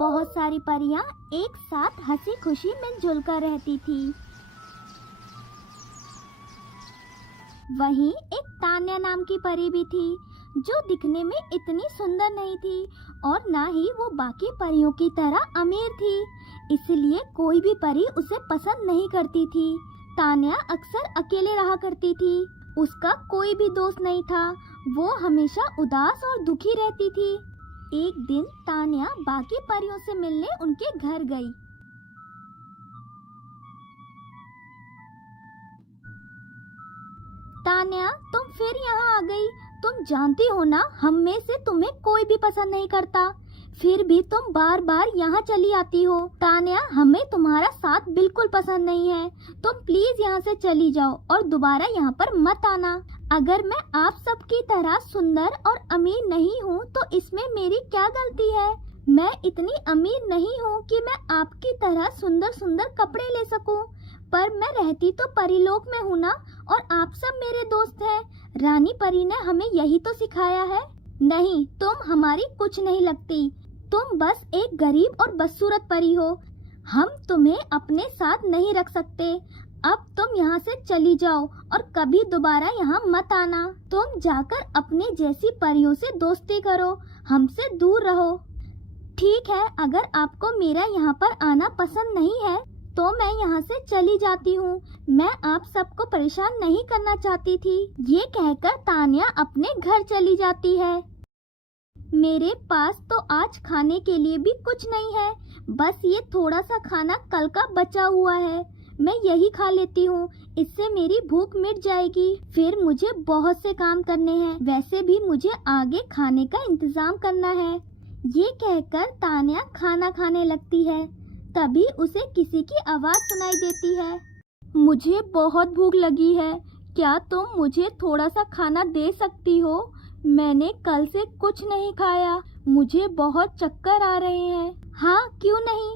बहुत सारी परियां एक साथ हंसी खुशी मिलजुल कर रहती थी। वहीं एक तान्या नाम की परी भी थी, जो दिखने में इतनी सुंदर नहीं थी और ना ही वो बाकी परियों की तरह अमीर थी, इसलिए कोई भी परी उसे पसंद नहीं करती थी। तान्या अक्सर अकेले रहा करती थी, उसका कोई भी दोस्त नहीं था, वो हमेशा उदास और दुखी रहती थी। एक दिन तान्या बाकी परियों से मिलने उनके घर गई। तान्या, तुम फिर यहाँ आ गई। तुम जानती हो ना, हम में से तुम्हें कोई भी पसंद नहीं करता, फिर भी तुम बार बार यहाँ चली आती हो। तान्या, हमें तुम्हारा साथ बिल्कुल पसंद नहीं है, तुम प्लीज यहाँ से चली जाओ और दोबारा यहाँ पर मत आना। अगर मैं आप सबकी तरह सुंदर और अमीर नहीं हूँ तो इसमें मेरी क्या गलती है? मैं इतनी अमीर नहीं हूँ कि मैं आपकी तरह सुंदर सुंदर कपड़े ले सकूँ, पर मैं रहती तो परीलोक में हूँ ना, और आप सब मेरे दोस्त हैं। रानी परी ने हमें यही तो सिखाया है। नहीं, तुम हमारी कुछ नहीं लगती, तुम बस एक गरीब और बदसूरत परी हो। हम तुम्हें अपने साथ नहीं रख सकते। अब तुम यहाँ से चली जाओ और कभी दोबारा यहाँ मत आना। तुम जाकर अपने जैसी परियों से दोस्ती करो, हमसे दूर रहो। ठीक है, अगर आपको मेरा यहाँ पर आना पसंद नहीं है तो मैं यहाँ से चली जाती हूँ। मैं आप सबको परेशान नहीं करना चाहती थी। ये कहकर तान्या अपने घर चली जाती है। मेरे पास तो आज खाने के लिए भी कुछ नहीं है, बस ये थोड़ा सा खाना कल का बचा हुआ है, मैं यही खा लेती हूँ, इससे मेरी भूख मिट जाएगी। फिर मुझे बहुत से काम करने हैं, वैसे भी मुझे आगे खाने का इंतजाम करना है। ये कहकर तान्या खाना खाने लगती है। तभी उसे किसी की आवाज सुनाई देती है। मुझे बहुत भूख लगी है, क्या तुम मुझे थोड़ा सा खाना दे सकती हो? मैंने कल से कुछ नहीं खाया, मुझे बहुत चक्कर आ रहे हैं। हाँ, क्यों नहीं,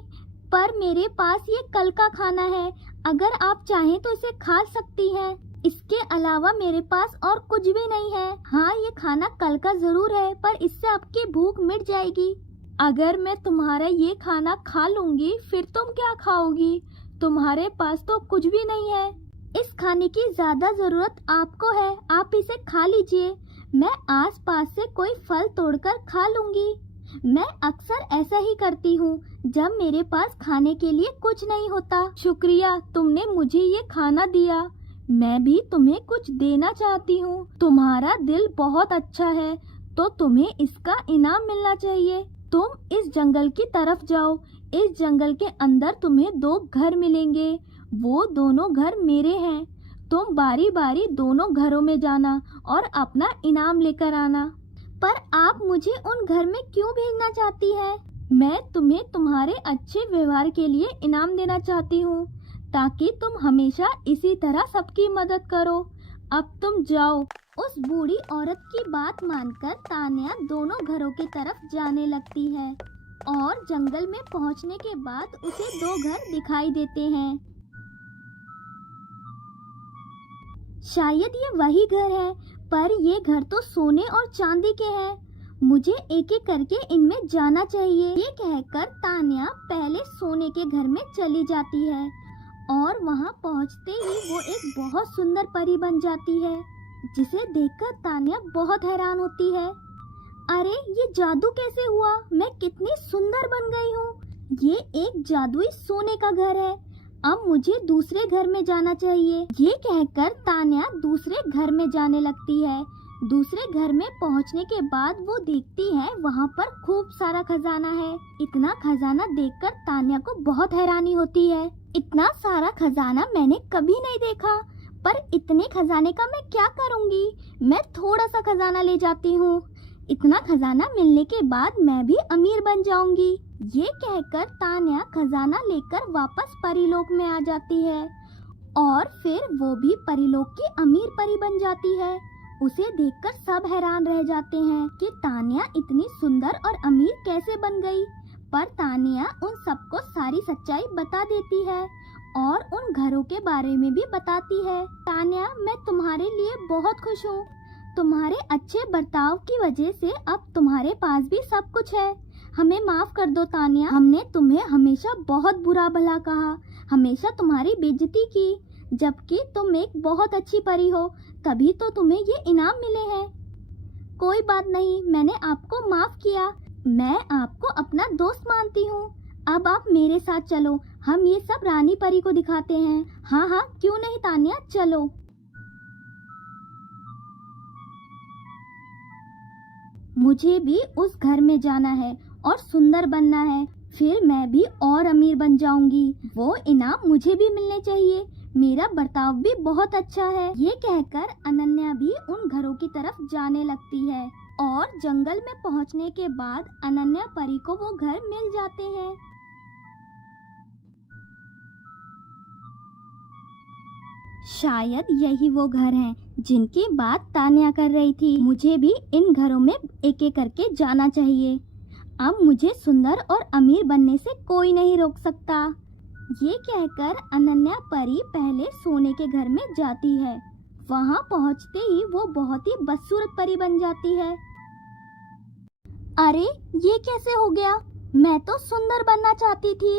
पर मेरे पास ये कल का खाना है, अगर आप चाहें तो इसे खा सकती हैं। इसके अलावा मेरे पास और कुछ भी नहीं है। हाँ, ये खाना कल का जरूर है, पर इससे आपकी भूख मिट जाएगी। अगर मैं तुम्हारा ये खाना खा लूंगी फिर तुम क्या खाओगी? तुम्हारे पास तो कुछ भी नहीं है। इस खाने की ज्यादा जरूरत आपको है, आप इसे खा लीजिए, मैं आसपास से कोई फल तोड़कर खा लूंगी। मैं अक्सर ऐसा ही करती हूँ जब मेरे पास खाने के लिए कुछ नहीं होता। शुक्रिया, तुमने मुझे ये खाना दिया, मैं भी तुम्हें कुछ देना चाहती हूँ। तुम्हारा दिल बहुत अच्छा है, तो तुम्हें इसका इनाम मिलना चाहिए। तुम इस जंगल की तरफ जाओ, इस जंगल के अंदर तुम्हें 2 घर मिलेंगे, वो दोनों घर मेरे हैं। तुम बारी बारी दोनों घरों में जाना और अपना इनाम लेकर आना। पर आप मुझे उन घर में क्यों भेजना चाहती है? मैं तुम्हें तुम्हारे अच्छे व्यवहार के लिए इनाम देना चाहती हूँ, ताकि तुम हमेशा इसी तरह सबकी मदद करो। अब तुम जाओ। उस बूढ़ी औरत की बात मानकर तान्या दोनों घरों की तरफ जाने लगती है और जंगल में पहुंचने के बाद उसे 2 घर दिखाई देते हैं। शायद ये वही घर है, पर ये घर तो सोने और चांदी के हैं। मुझे एक एक करके इनमें जाना चाहिए। ये कहकर तान्या पहले सोने के घर में चली जाती है और वहां पहुंचते ही वो एक बहुत सुंदर परी बन जाती है, जिसे देखकर तान्या बहुत हैरान होती है। अरे, ये जादू कैसे हुआ? मैं कितनी सुंदर बन गई हूँ। ये एक जादुई सोने का घर है, अब मुझे दूसरे घर में जाना चाहिए। ये कहकर तान्या दूसरे घर में जाने लगती है। दूसरे घर में पहुंचने के बाद वो देखती है वहाँ पर खूब सारा खजाना है। इतना खजाना देखकर तान्या को बहुत हैरानी होती है। इतना सारा खजाना मैंने कभी नहीं देखा, पर इतने खजाने का मैं क्या करूंगी? मैं थोड़ा सा खजाना ले जाती हूँ, इतना खजाना मिलने के बाद मैं भी अमीर बन जाऊंगी। ये कहकर तान्या खजाना लेकर वापस परीलोक में आ जाती है और फिर वो भी परीलोक की अमीर परी बन जाती है। उसे देखकर सब हैरान रह जाते हैं कि तान्या इतनी सुंदर और अमीर कैसे बन गई। पर तान्या उन सबको सारी सच्चाई बता देती है और उन घरों के बारे में भी बताती है। तान्या, मैं तुम्हारे लिए बहुत खुश हूँ। तुम्हारे अच्छे बर्ताव की वजह से अब तुम्हारे पास भी सब कुछ है। हमें माफ कर दो तान्या, हमने तुम्हें हमेशा बहुत बुरा भला कहा, हमेशा तुम्हारी बेइज्जती की, जबकि तुम एक बहुत अच्छी परी हो, तभी तो तुम्हें ये इनाम मिले हैं। कोई बात नहीं, मैंने आपको माफ किया, मैं आपको अपना दोस्त मानती हूँ। अब आप मेरे साथ चलो, हम ये सब रानी परी को दिखाते हैं। हाँ हाँ, क्यों नहीं तान्या, चलो। मुझे भी उस घर में जाना है और सुंदर बनना है, फिर मैं भी और अमीर बन जाऊंगी। वो इनाम मुझे भी मिलने चाहिए, मेरा बर्ताव भी बहुत अच्छा है। ये कहकर अनन्या भी उन घरों की तरफ जाने लगती है और जंगल में पहुंचने के बाद अनन्या परी को वो घर मिल जाते हैं। शायद यही वो घर हैं जिनकी बात तान्या कर रही थी। मुझे भी इन घरों में एक एक करके जाना चाहिए। अब मुझे सुंदर और अमीर बनने से कोई नहीं रोक सकता। ये कहकर अनन्या परी पहले सोने के घर में जाती है। वहाँ पहुँचते ही वो बहुत ही बदसूरत परी बन जाती है। अरे ये कैसे हो गया? मैं तो सुंदर बनना चाहती थी,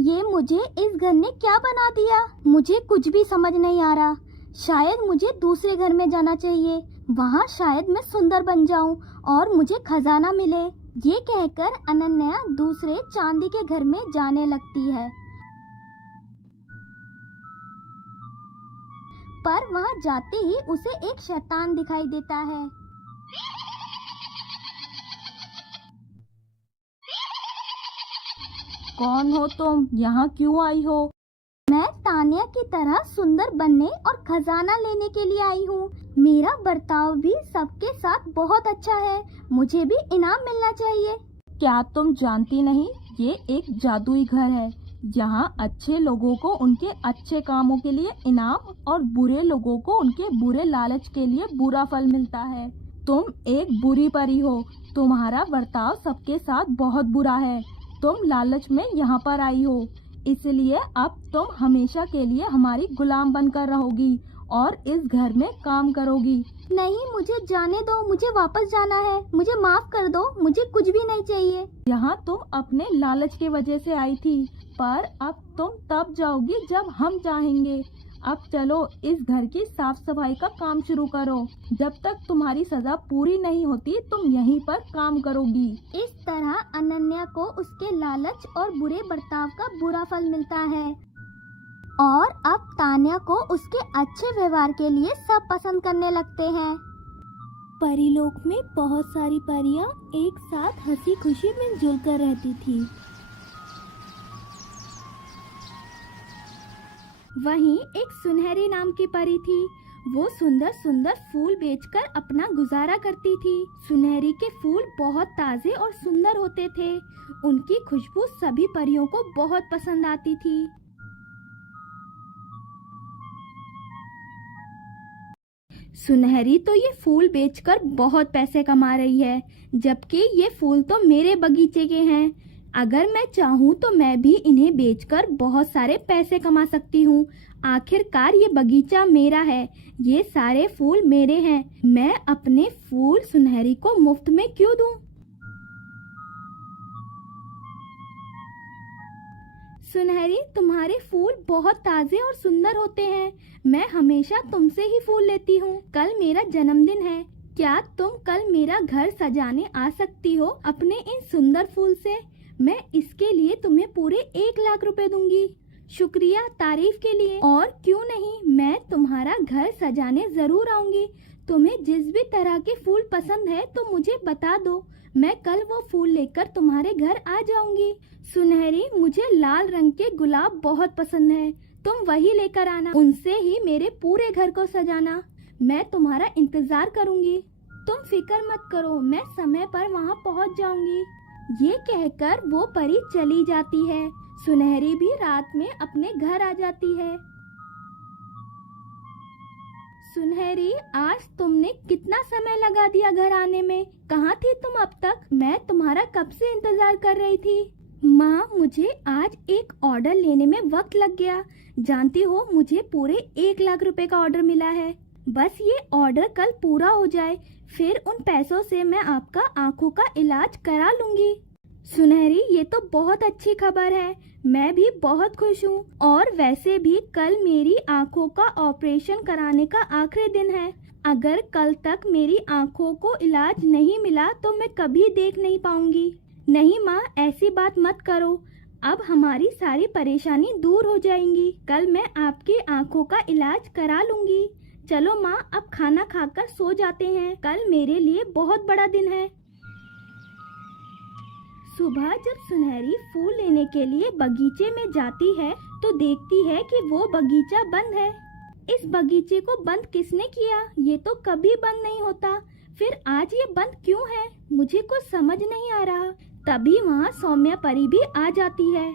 ये मुझे इस घर ने क्या बना दिया? मुझे कुछ भी समझ नहीं आ रहा। शायद मुझे दूसरे घर में जाना चाहिए, वहाँ शायद मैं सुंदर बन जाऊं और मुझे खजाना मिले। ये कहकर अनन्या दूसरे चांदी के घर में जाने लगती है, पर वहाँ जाते ही उसे एक शैतान दिखाई देता है। कौन हो तुम? यहाँ क्यों आई हो? मैं तान्या की तरह सुंदर बनने और खजाना लेने के लिए आई हूँ। मेरा बर्ताव भी सबके साथ बहुत अच्छा है, मुझे भी इनाम मिलना चाहिए। क्या तुम जानती नहीं, ये एक जादुई घर है। यहाँ अच्छे लोगों को उनके अच्छे कामों के लिए इनाम और बुरे लोगों को उनके बुरे लालच के लिए बुरा फल मिलता है। तुम एक बुरी परी हो, तुम्हारा बर्ताव सबके साथ बहुत बुरा है। तुम लालच में यहाँ पर आई हो, इसलिए अब तुम हमेशा के लिए हमारी गुलाम बनकर रहोगी और इस घर में काम करोगी। नहीं, मुझे जाने दो, मुझे वापस जाना है, मुझे माफ कर दो, मुझे कुछ भी नहीं चाहिए। यहाँ तुम अपने लालच की वजह से आई थी, पर अब तुम तब जाओगी जब हम चाहेंगे। अब चलो इस घर की साफ सफाई का काम शुरू करो। जब तक तुम्हारी सजा पूरी नहीं होती तुम यहीं पर काम करोगी। इस तरह अनन्या को उसके लालच और बुरे बर्ताव का बुरा फल मिलता है और अब तान्या को उसके अच्छे व्यवहार के लिए सब पसंद करने लगते हैं। परीलोक में बहुत सारी परियां एक साथ हंसी खुशी मिलजुल कर रहती थी। वहीं एक सुनहरी नाम की परी थी। वो सुंदर सुंदर फूल बेचकर अपना गुजारा करती थी। सुनहरी के फूल बहुत ताजे और सुंदर होते थे। उनकी खुशबू सभी परियों को बहुत पसंद आती थी। सुनहरी तो ये फूल बेचकर बहुत पैसे कमा रही है, जबकि ये फूल तो मेरे बगीचे के हैं। अगर मैं चाहूँ तो मैं भी इन्हें बेचकर बहुत सारे पैसे कमा सकती हूँ। आखिरकार ये बगीचा मेरा है, ये सारे फूल मेरे हैं। मैं अपने फूल सुनहरी को मुफ्त में क्यों दूँ? सुनहरी, तुम्हारे फूल बहुत ताजे और सुंदर होते हैं। मैं हमेशा तुमसे ही फूल लेती हूँ। कल मेरा जन्मदिन है, क्या तुम कल मेरा घर सजाने आ सकती हो अपने इन सुंदर फूल से? मैं इसके लिए तुम्हें पूरे 1 लाख रुपए दूंगी। शुक्रिया तारीफ के लिए। और क्यों नहीं, मैं तुम्हारा घर सजाने जरूर आऊंगी। तुम्हें जिस भी तरह के फूल पसंद है तो मुझे बता दो, मैं कल वो फूल लेकर तुम्हारे घर आ जाऊंगी। सुनहरी, मुझे लाल रंग के गुलाब बहुत पसंद है, तुम वही लेकर आना। उनसे ही मेरे पूरे घर को सजाना। मैं तुम्हारा इंतजार करूंगी। तुम फिक्र मत करो, मैं समय पर वहाँ पहुँच जाऊंगी। ये कहकर वो परी चली जाती है। सुनहरी भी रात में अपने घर आ जाती है। सुनहरी, आज तुमने कितना समय लगा दिया घर आने में? कहाँ थी तुम अब तक? मैं तुम्हारा कब से इंतजार कर रही थी। माँ, मुझे आज एक ऑर्डर लेने में वक्त लग गया। जानती हो, मुझे पूरे 1 लाख रुपए का ऑर्डर मिला है। बस ये ऑर्डर कल पूरा हो जाए, फिर उन पैसों से मैं आपका आंखों का इलाज करा लूंगी। सुनहरी, ये तो बहुत अच्छी खबर है। मैं भी बहुत खुश हूँ। और वैसे भी कल मेरी आंखों का ऑपरेशन कराने का आखिरी दिन है। अगर कल तक मेरी आंखों को इलाज नहीं मिला तो मैं कभी देख नहीं पाऊंगी। नहीं माँ, ऐसी बात मत करो। अब हमारी सारी परेशानी दूर हो जाएंगी। कल मैं आपकी आंखों का इलाज करा लूंगी। चलो माँ, अब खाना खाकर सो जाते हैं। कल मेरे लिए बहुत बड़ा दिन है। सुबह जब सुनहरी फूल लेने के लिए बगीचे में जाती है तो देखती है कि वो बगीचा बंद है। इस बगीचे को बंद किसने किया? ये तो कभी बंद नहीं होता। फिर आज ये बंद क्यों है? मुझे कुछ समझ नहीं आ रहा। तभी वहाँ सौम्या परी भी आ जाती है।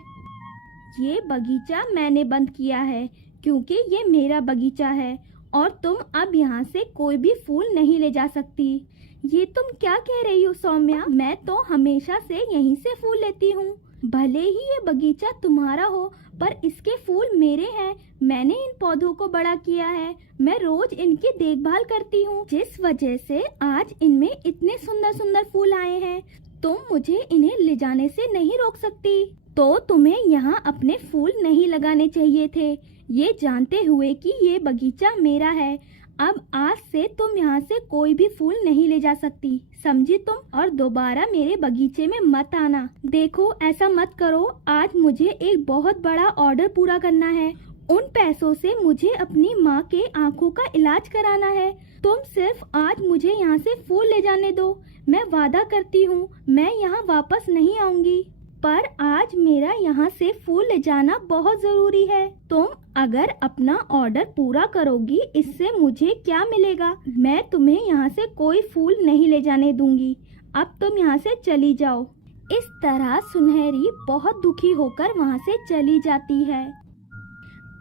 ये बगीचा मैंने बंद किया है क्योंकि ये मेरा बगीचा है और तुम अब यहाँ से कोई भी फूल नहीं ले जा सकती। ये तुम क्या कह रही हो सौम्या? मैं तो हमेशा से यहीं से फूल लेती हूँ। भले ही ये बगीचा तुम्हारा हो पर इसके फूल मेरे हैं। मैंने इन पौधों को बड़ा किया है। मैं रोज इनकी देखभाल करती हूँ, जिस वजह से आज इनमें इतने सुंदर सुंदर फूल आए हैं। तुम मुझे इन्हें ले जाने से नहीं रोक सकती। तो तुम्हें यहाँ अपने फूल नहीं लगाने चाहिए थे, ये जानते हुए कि ये बगीचा मेरा है। अब आज से तुम यहाँ से कोई भी फूल नहीं ले जा सकती, समझी तुम? और दोबारा मेरे बगीचे में मत आना। देखो, ऐसा मत करो। आज मुझे एक बहुत बड़ा ऑर्डर पूरा करना है। उन पैसों से मुझे अपनी माँ के आँखों का इलाज कराना है। तुम सिर्फ आज मुझे यहाँ से फूल ले जाने दो। मैं वादा करती हूँ मैं यहाँ वापस नहीं आऊंगी। पर आज मेरा यहाँ से फूल ले जाना बहुत जरूरी है। तुम अगर अपना ऑर्डर पूरा करोगी, इससे मुझे क्या मिलेगा? मैं तुम्हें यहाँ से कोई फूल नहीं ले जाने दूंगी। अब तुम यहाँ से चली जाओ। इस तरह सुनहरी बहुत दुखी होकर वहाँ से चली जाती है।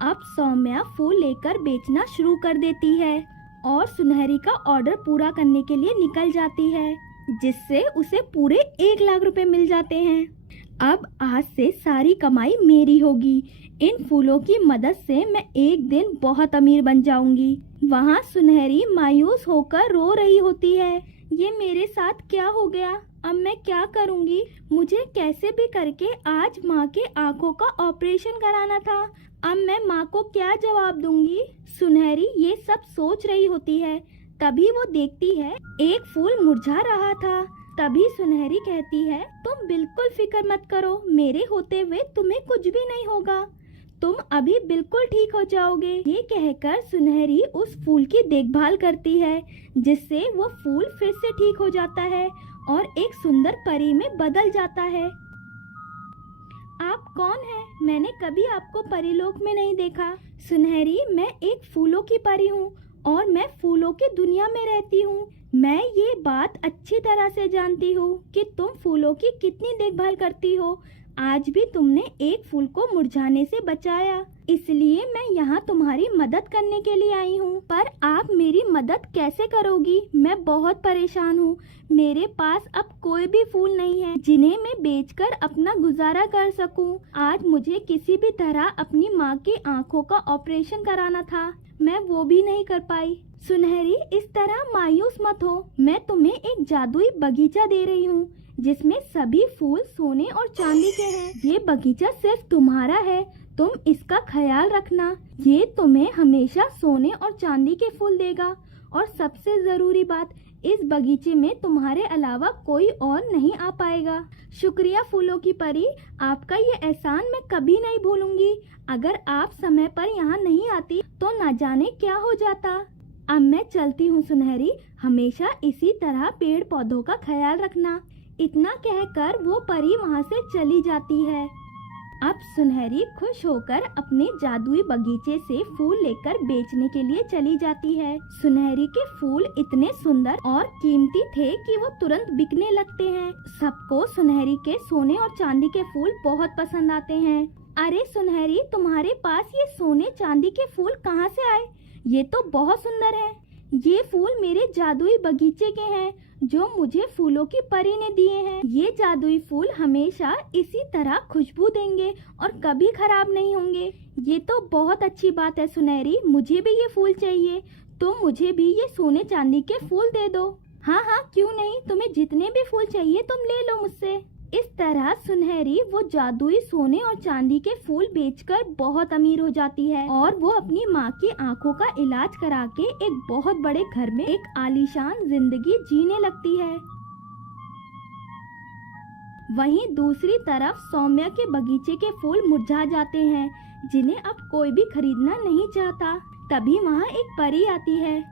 अब सौम्या फूल लेकर बेचना शुरू कर देती है और सुनहरी का ऑर्डर पूरा करने के लिए निकल जाती है, जिससे उसे पूरे 1 लाख रुपए मिल जाते हैं। अब आज से सारी कमाई मेरी होगी। इन फूलों की मदद से मैं एक दिन बहुत अमीर बन जाऊंगी। वहाँ सुनहरी मायूस होकर रो रही होती है। ये मेरे साथ क्या हो गया? अब मैं क्या करूंगी? मुझे कैसे भी करके आज माँ के आंखों का ऑपरेशन कराना था। अब मैं माँ को क्या जवाब दूंगी? सुनहरी ये सब सोच रही होती है। तभी वो देखती है एक फूल मुरझा रहा था। तभी सुनहरी कहती है, तुम बिल्कुल फिक्र मत करो, मेरे होते हुए तुम्हें कुछ भी नहीं होगा। तुम अभी बिल्कुल ठीक हो जाओगे। ये कहकर सुनहरी उस फूल की देखभाल करती है, जिससे वो फूल फिर से ठीक हो जाता है और एक सुंदर परी में बदल जाता है। आप कौन हैं? मैंने कभी आपको परीलोक में नहीं देखा। सुनहरी, मैं एक फूलों की परी हूँ और मैं फूलों की दुनिया में रहती हूँ। मैं ये बात अच्छी तरह से जानती हूँ कि तुम फूलों की कितनी देखभाल करती हो। आज भी तुमने एक फूल को मुरझाने से बचाया, इसलिए मैं यहाँ तुम्हारी मदद करने के लिए आई हूँ। पर आप मेरी मदद कैसे करोगी? मैं बहुत परेशान हूँ। मेरे पास अब कोई भी फूल नहीं है जिन्हें मैं बेचकर अपना गुजारा कर सकूँ। आज मुझे किसी भी तरह अपनी माँ की आँखों का ऑपरेशन कराना था, मैं वो भी नहीं कर पाई। सुनहरी, इस तरह मायूस मत हो। मैं तुम्हें एक जादुई बगीचा दे रही हूँ जिसमें सभी फूल सोने और चांदी के हैं। ये बगीचा सिर्फ तुम्हारा है, तुम इसका ख्याल रखना। ये तुम्हें हमेशा सोने और चांदी के फूल देगा। और सबसे जरूरी बात, इस बगीचे में तुम्हारे अलावा कोई और नहीं आ पाएगा। शुक्रिया फूलों की परी, आपका ये एहसान मैं कभी नहीं भूलूंगी। अगर आप समय पर यहाँ नहीं आती तो न जाने क्या हो जाता। अब मैं चलती हूँ सुनहरी, हमेशा इसी तरह पेड़ पौधों का ख्याल रखना। इतना कहकर वो परी वहाँ से चली जाती है। अब सुनहरी खुश होकर अपने जादुई बगीचे से फूल लेकर बेचने के लिए चली जाती है। सुनहरी के फूल इतने सुंदर और कीमती थे कि वो तुरंत बिकने लगते हैं। सबको सुनहरी के सोने और चांदी के फूल बहुत पसंद आते हैं। अरे सुनहरी, तुम्हारे पास ये सोने चांदी के फूल कहाँ से आए? ये तो बहुत सुंदर है। ये फूल मेरे जादुई बगीचे के हैं जो मुझे फूलों की परी ने दिए हैं। ये जादुई फूल हमेशा इसी तरह खुशबू देंगे और कभी खराब नहीं होंगे। ये तो बहुत अच्छी बात है सुनहरी, मुझे भी ये फूल चाहिए। तो मुझे भी ये सोने चांदी के फूल दे दो। हाँ हाँ, क्यों नहीं, तुम्हें जितने भी फूल चाहिए तुम ले लो मुझसे। इस तरह सुनहरी वो जादुई सोने और चांदी के फूल बेचकर बहुत अमीर हो जाती है और वो अपनी माँ की आंखों का इलाज करा के एक बहुत बड़े घर में एक आलीशान जिंदगी जीने लगती है। वहीं दूसरी तरफ सौम्या के बगीचे के फूल मुरझा जाते हैं जिन्हें अब कोई भी खरीदना नहीं चाहता। तभी वहाँ एक परी आती है।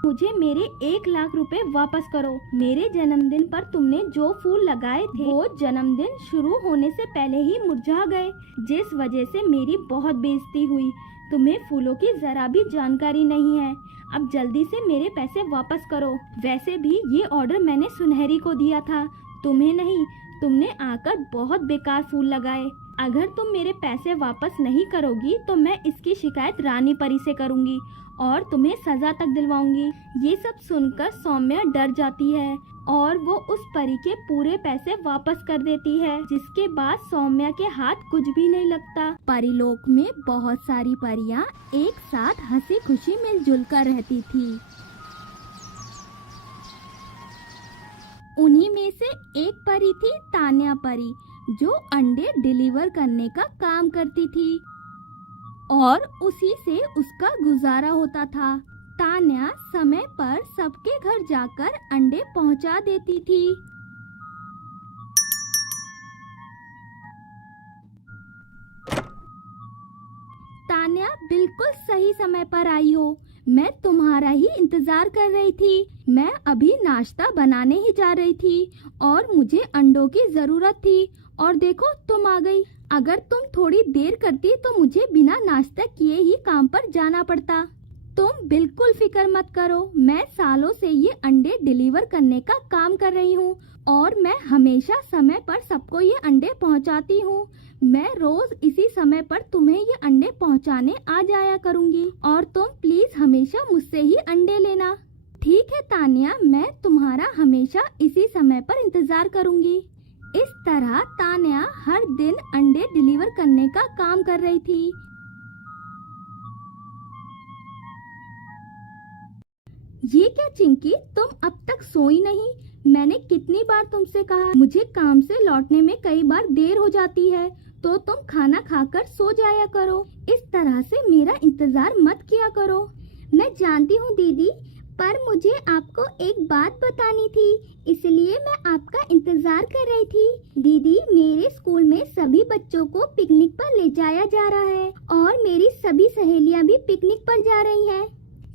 मुझे मेरे 1 लाख रुपए वापस करो। मेरे जन्मदिन पर तुमने जो फूल लगाए थे वो जन्मदिन शुरू होने से पहले ही मुरझा गए, जिस वजह से मेरी बहुत बेइज्जती हुई। तुम्हें फूलों की जरा भी जानकारी नहीं है। अब जल्दी से मेरे पैसे वापस करो। वैसे भी ये ऑर्डर मैंने सुनहरी को दिया था, तुम्हें नहीं। तुमने आकर बहुत बेकार फूल लगाए। अगर तुम मेरे पैसे वापस नहीं करोगी तो मैं इसकी शिकायत रानी परी से करूंगी और तुम्हें सजा तक दिलवाऊंगी। ये सब सुनकर सौम्या डर जाती है और वो उस परी के पूरे पैसे वापस कर देती है, जिसके बाद सौम्या के हाथ कुछ भी नहीं लगता। परीलोक में बहुत सारी परियां एक साथ हंसी खुशी मिलजुल कर रहती थी। उन्हीं में से एक परी थी तान्या परी, जो अंडे डिलीवर करने का काम करती थी और उसी से उसका गुजारा होता था। तान्या समय पर सबके घर जाकर अंडे पहुंचा देती थी। तान्या बिल्कुल सही समय पर आई हो। मैं तुम्हारा ही इंतजार कर रही थी। मैं अभी नाश्ता बनाने ही जा रही थी और मुझे अंडों की जरूरत थी और देखो तुम आ गई। अगर तुम थोड़ी देर करती तो मुझे बिना नाश्ता किए ही काम पर जाना पड़ता। तुम बिल्कुल फिक्र मत करो, मैं सालों से ये अंडे डिलीवर करने का काम कर रही हूँ और मैं हमेशा समय पर सबको ये अंडे पहुँचाती हूँ। मैं रोज इसी समय पर तुम्हें ये अंडे पहुँचाने आ जाया करूँगी और तुम प्लीज हमेशा मुझसे ही अंडे लेना। ठीक है तान्या, मैं तुम्हारा हमेशा इसी समय पर इंतजार करूँगी। इस तरह तान्या हर दिन अंडे डिलीवर करने का काम कर रही थी। ये क्या चिंकी, तुम अब तक सोई नहीं? मैंने कितनी बार तुमसे कहा, मुझे काम से लौटने में कई बार देर हो जाती है, तो तुम खाना खाकर सो जाया करो। इस तरह से मेरा इंतजार मत किया करो। मैं जानती हूँ दीदी, पर मुझे आपको एक बात बतानी थी, इसलिए मैं आपका इंतजार कर रही थी। दीदी, मेरे स्कूल में सभी बच्चों को पिकनिक पर ले जाया जा रहा है और मेरी सभी सहेलियाँ भी पिकनिक पर जा रही हैं।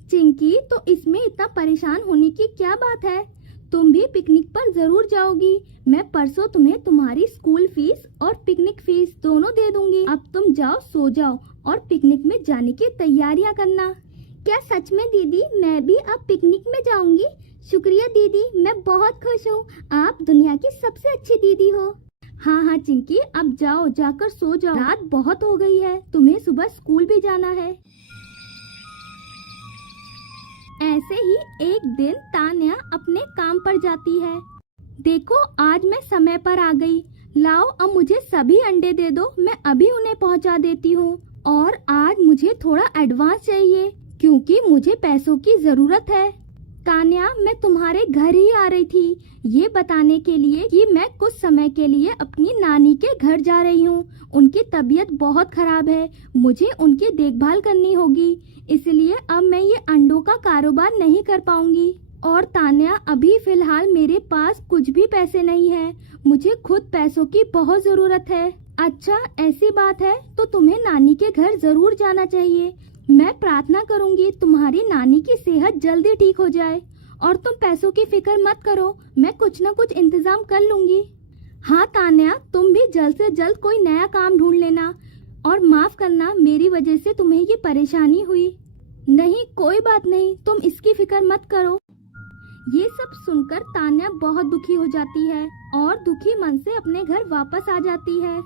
चिंकी, तो इसमें इतना परेशान होने की क्या बात है? तुम भी पिकनिक पर जरूर जाओगी। मैं परसों तुम्हें तुम्हारी स्कूल फीस और पिकनिक फीस दोनों दे दूंगी। अब तुम जाओ, सो जाओ और पिकनिक में जाने की तैयारियां करना। क्या सच में दीदी, मैं भी अब पिकनिक में जाऊंगी? शुक्रिया दीदी, मैं बहुत खुश हूँ। आप दुनिया की सबसे अच्छी दीदी हो। हाँ हाँ चिंकी, अब जाओ, जाकर सो जाओ। रात बहुत हो गई है, तुम्हें सुबह स्कूल भी जाना है। ऐसे ही एक दिन तान्या अपने काम पर जाती है। देखो, आज मैं समय पर आ गई। लाओ, अब मुझे सभी अंडे दे दो, मैं अभी उन्हें पहुंचा देती हूँ। और आज मुझे थोड़ा एडवांस चाहिए क्योंकि मुझे पैसों की जरूरत है। तान्या, मैं तुम्हारे घर ही आ रही थी ये बताने के लिए कि मैं कुछ समय के लिए अपनी नानी के घर जा रही हूँ। उनकी तबीयत बहुत खराब है, मुझे उनकी देखभाल करनी होगी, इसलिए अब मैं ये अंडों का कारोबार नहीं कर पाऊंगी। और तान्या, अभी फिलहाल मेरे पास कुछ भी पैसे नहीं है, मुझे खुद पैसों की बहुत जरूरत है। अच्छा, ऐसी बात है तो तुम्हें नानी के घर जरूर जाना चाहिए। मैं प्रार्थना करूंगी तुम्हारी नानी की सेहत जल्दी ठीक हो जाए और तुम पैसों की फिक्र मत करो, मैं कुछ न कुछ इंतजाम कर लूंगी। हाँ तान्या, तुम भी जल्द से जल्द कोई नया काम ढूंढ लेना और माफ करना, मेरी वजह से तुम्हें ये परेशानी हुई। नहीं, कोई बात नहीं, तुम इसकी फिक्र मत करो। ये सब सुनकर तान्या बहुत दुखी हो जाती है और दुखी मन से अपने घर वापस आ जाती है।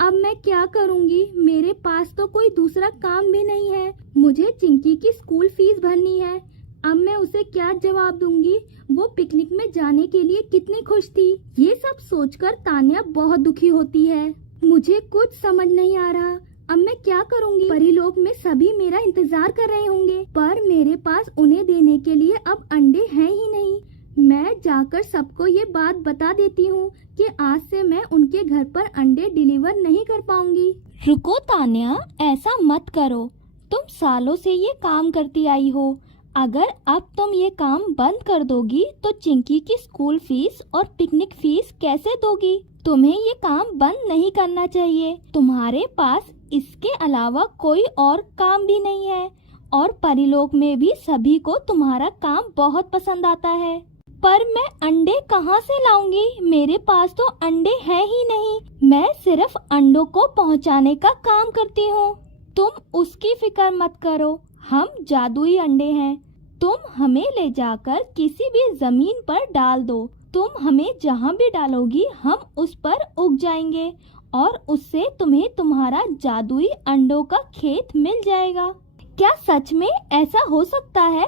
अब मैं क्या करूंगी? मेरे पास तो कोई दूसरा काम भी नहीं है। मुझे चिंकी की स्कूल फीस भरनी है। अब मैं उसे क्या जवाब दूंगी? वो पिकनिक में जाने के लिए कितनी खुश थी। ये सब सोचकर तान्या बहुत दुखी होती है। मुझे कुछ समझ नहीं आ रहा, अब मैं क्या करूंगी? परीलोक में सभी मेरा इंतजार कर रहे होंगे, पर मेरे पास उन्हें देने के लिए अब अंडे हैं ही नहीं। मैं जाकर सबको ये बात बता देती हूँ कि आज से मैं उनके घर पर अंडे डिलीवर नहीं कर पाऊंगी। रुको तान्या, ऐसा मत करो। तुम सालों से ये काम करती आई हो। अगर अब तुम ये काम बंद कर दोगी तो चिंकी की स्कूल फीस और पिकनिक फीस कैसे दोगी? तुम्हें ये काम बंद नहीं करना चाहिए। तुम्हारे पास इसके अलावा कोई और काम भी नहीं है और परिलोक में भी सभी को तुम्हारा काम बहुत पसंद आता है। पर मैं अंडे कहाँ से लाऊंगी? मेरे पास तो अंडे हैं ही नहीं। मैं सिर्फ अंडों को पहुँचाने का काम करती हूँ। तुम उसकी फिक्र मत करो, हम जादुई अंडे हैं। तुम हमें ले जाकर किसी भी जमीन पर डाल दो। तुम हमें जहाँ भी डालोगी हम उस पर उग जाएंगे और उससे तुम्हें तुम्हारा जादुई अंडों का खेत मिल जाएगा। क्या सच में ऐसा हो सकता है?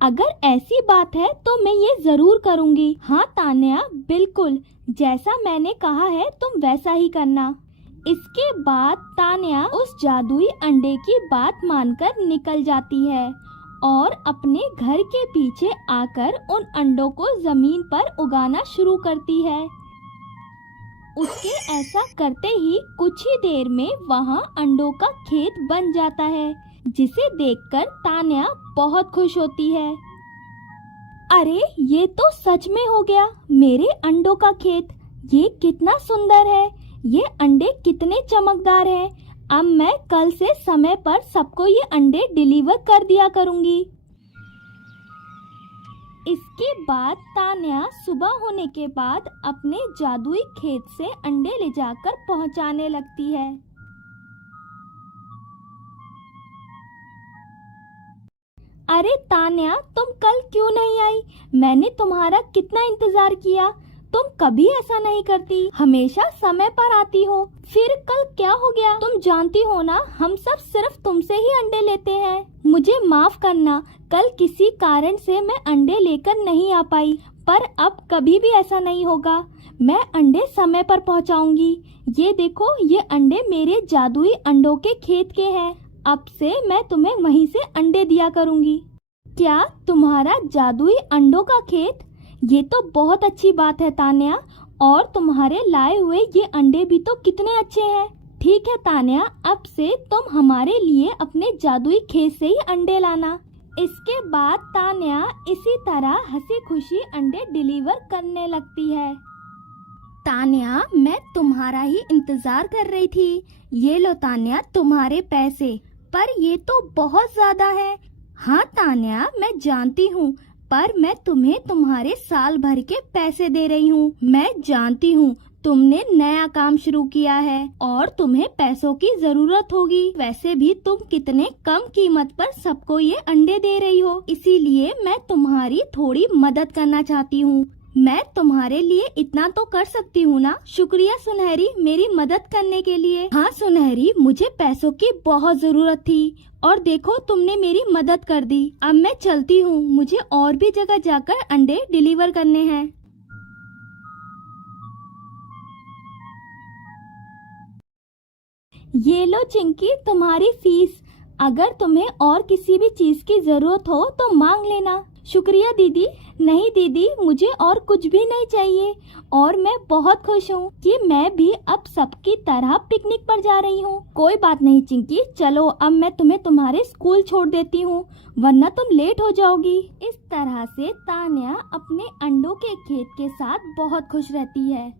अगर ऐसी बात है तो मैं ये जरूर करूँगी। हाँ तान्या, बिल्कुल जैसा मैंने कहा है तुम वैसा ही करना। इसके बाद तान्या उस जादुई अंडे की बात मानकर निकल जाती है और अपने घर के पीछे आकर उन अंडों को जमीन पर उगाना शुरू करती है। उसके ऐसा करते ही कुछ ही देर में वहाँ अंडों का खेत बन जाता है, जिसे देखकर तान्या बहुत खुश होती है। अरे ये तो सच में हो गया, मेरे अंडों का खेत। ये कितना सुंदर है, ये अंडे कितने चमकदार हैं। अब मैं कल से समय पर सबको ये अंडे डिलीवर कर दिया करूंगी। इसके बाद तान्या सुबह होने के बाद अपने जादुई खेत से अंडे ले जाकर पहुंचाने लगती है। अरे तान्या, तुम कल क्यों नहीं आई? मैंने तुम्हारा कितना इंतजार किया। तुम कभी ऐसा नहीं करती, हमेशा समय पर आती हो। फिर कल क्या हो गया? तुम जानती हो ना, हम सब सिर्फ तुमसे ही अंडे लेते हैं। मुझे माफ करना, कल किसी कारण से मैं अंडे लेकर नहीं आ पाई, पर अब कभी भी ऐसा नहीं होगा। मैं अंडे समय पर पहुंचाऊंगी। ये देखो, ये अंडे मेरे जादुई अंडों के खेत के हैं। अब से मैं तुम्हें वहीं से अंडे दिया करूंगी। क्या तुम्हारा जादुई अंडों का खेत? ये तो बहुत अच्छी बात है तान्या, और तुम्हारे लाए हुए ये अंडे भी तो कितने अच्छे हैं। ठीक है तान्या, अब से तुम हमारे लिए अपने जादुई खेत से ही अंडे लाना। इसके बाद तान्या इसी तरह हंसी खुशी अंडे डिलीवर करने लगती है। तान्या, मैं तुम्हारा ही इंतजार कर रही थी। ये लो तान्या तुम्हारे पैसे, पर ये तो बहुत ज्यादा है। हाँ तान्या, मैं जानती हूँ, पर मैं तुम्हें तुम्हारे साल भर के पैसे दे रही हूँ। मैं जानती हूँ तुमने नया काम शुरू किया है और तुम्हें पैसों की जरूरत होगी। वैसे भी तुम कितने कम कीमत पर सबको ये अंडे दे रही हो, इसीलिए मैं तुम्हारी थोड़ी मदद करना चाहती हूँ। मैं तुम्हारे लिए इतना तो कर सकती हूँ ना। शुक्रिया सुनहरी, मेरी मदद करने के लिए। हाँ सुनहरी, मुझे पैसों की बहुत जरूरत थी और देखो तुमने मेरी मदद कर दी। अब मैं चलती हूँ, मुझे और भी जगह जाकर अंडे डिलीवर करने हैं। ये लो चिंकी तुम्हारी फीस। अगर तुम्हें और किसी भी चीज की जरूरत हो तो मांग लेना। शुक्रिया दीदी। नहीं दीदी, मुझे और कुछ भी नहीं चाहिए और मैं बहुत खुश हूँ कि मैं भी अब सबकी तरह पिकनिक पर जा रही हूँ। कोई बात नहीं चिंकी, चलो अब मैं तुम्हें तुम्हारे स्कूल छोड़ देती हूँ, वरना तुम लेट हो जाओगी। इस तरह से तान्या अपने अंडों के खेत के साथ बहुत खुश रहती है।